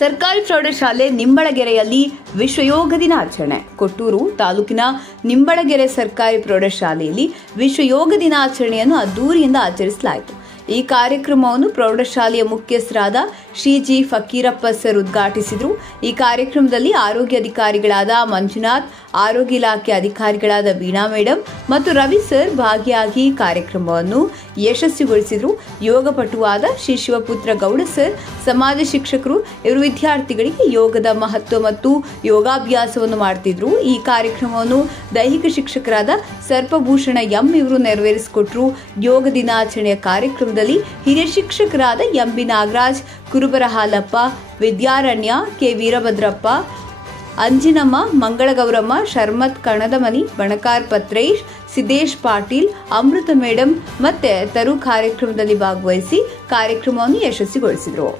ಸರ್ಕಾರಿ ಪ್ರೌಢಶಾಲೆ ನಿಂಬಳಗೆರೆಯಲ್ಲಿ ವಿಶ್ವ ಯೋಗ ದಿನಾಚರಣೆ. ಕೊಟ್ಟೂರು ತಾಲೂಕಿನ ನಿಂಬಳಗೆರೆ ಸರ್ಕಾರಿ ಪ್ರೌಢಶಾಲೆಯಲ್ಲಿ ವಿಶ್ವ ಯೋಗ ದಿನಾಚರಣೆಯನ್ನು ಅದ್ದೂರಿಯಿಂದ ಆಚರಿಸಲಾಯಿತು. ಈ ಕಾರ್ಯಕ್ರಮವನ್ನು ಪ್ರೌಢಶಾಲೆಯ ಮುಖ್ಯಸ್ಥರಾದ ಶ್ರೀ ಫಕೀರಪ್ಪ ಸರ್ ಉದ್ಘಾಟಿಸಿದರು. ಈ ಕಾರ್ಯಕ್ರಮದಲ್ಲಿ ಆರೋಗ್ಯ ಅಧಿಕಾರಿಗಳಾದ ಮಂಜುನಾಥ್, ಆರೋಗ್ಯ ಇಲಾಖೆ ಅಧಿಕಾರಿಗಳಾದ ವೀಣಾ ಮೇಡಮ್ ಮತ್ತು ರವಿ ಸರ್ ಭಾಗಿಯಾಗಿ ಕಾರ್ಯಕ್ರಮವನ್ನು ಯಶಸ್ವಿಗೊಳಿಸಿದರು. ಯೋಗ ಪಟುವಾದ ಶ್ರೀ ಶಿವಪುತ್ರ ಗೌಡ ಸರ್, ಸಮಾಜ ಶಿಕ್ಷಕರು, ಇವರು ವಿದ್ಯಾರ್ಥಿಗಳಿಗೆ ಯೋಗದ ಮಹತ್ವ ಮತ್ತು ಯೋಗಾಭ್ಯಾಸವನ್ನು ಮಾಡುತ್ತಿದ್ದರು. ಈ ಕಾರ್ಯಕ್ರಮವನ್ನು ದೈಹಿಕ ಶಿಕ್ಷಕರಾದ ಸರ್ಪಭೂಷಣ ಎಂ ಇವರು ನೆರವೇರಿಸಿಕೊಟ್ಟರು. ಯೋಗ ದಿನಾಚರಣೆಯ ಕಾರ್ಯಕ್ರಮದಲ್ಲಿ ಹಿರಿಯ ಶಿಕ್ಷಕರಾದ ಎಂಬಿ ನಾಗರಾಜ್, ಕುರುಬರ ಹಾಲಪ್ಪ, ವಿದ್ಯಾರಣ್ಯ, ಕೆ ವೀರಭದ್ರಪ್ಪ, ಅಂಜಿನಮ್ಮ, ಮಂಗಳಗೌರಮ್ಮ, ಶರ್ಮತ್ ಕಣದಮನಿ, ಬಣಕಾರ್ ಪತ್ರೇಶ್, ಸಿದ್ದೇಶ್ ಪಾಟೀಲ್, ಅಮೃತ ಮೇಡಮ್ ಮತ್ತೆ ತರು ಕಾರ್ಯಕ್ರಮದಲ್ಲಿ ಭಾಗವಹಿಸಿ ಕಾರ್ಯಕ್ರಮವನ್ನು ಯಶಸ್ವಿಗೊಳಿಸಿದರು.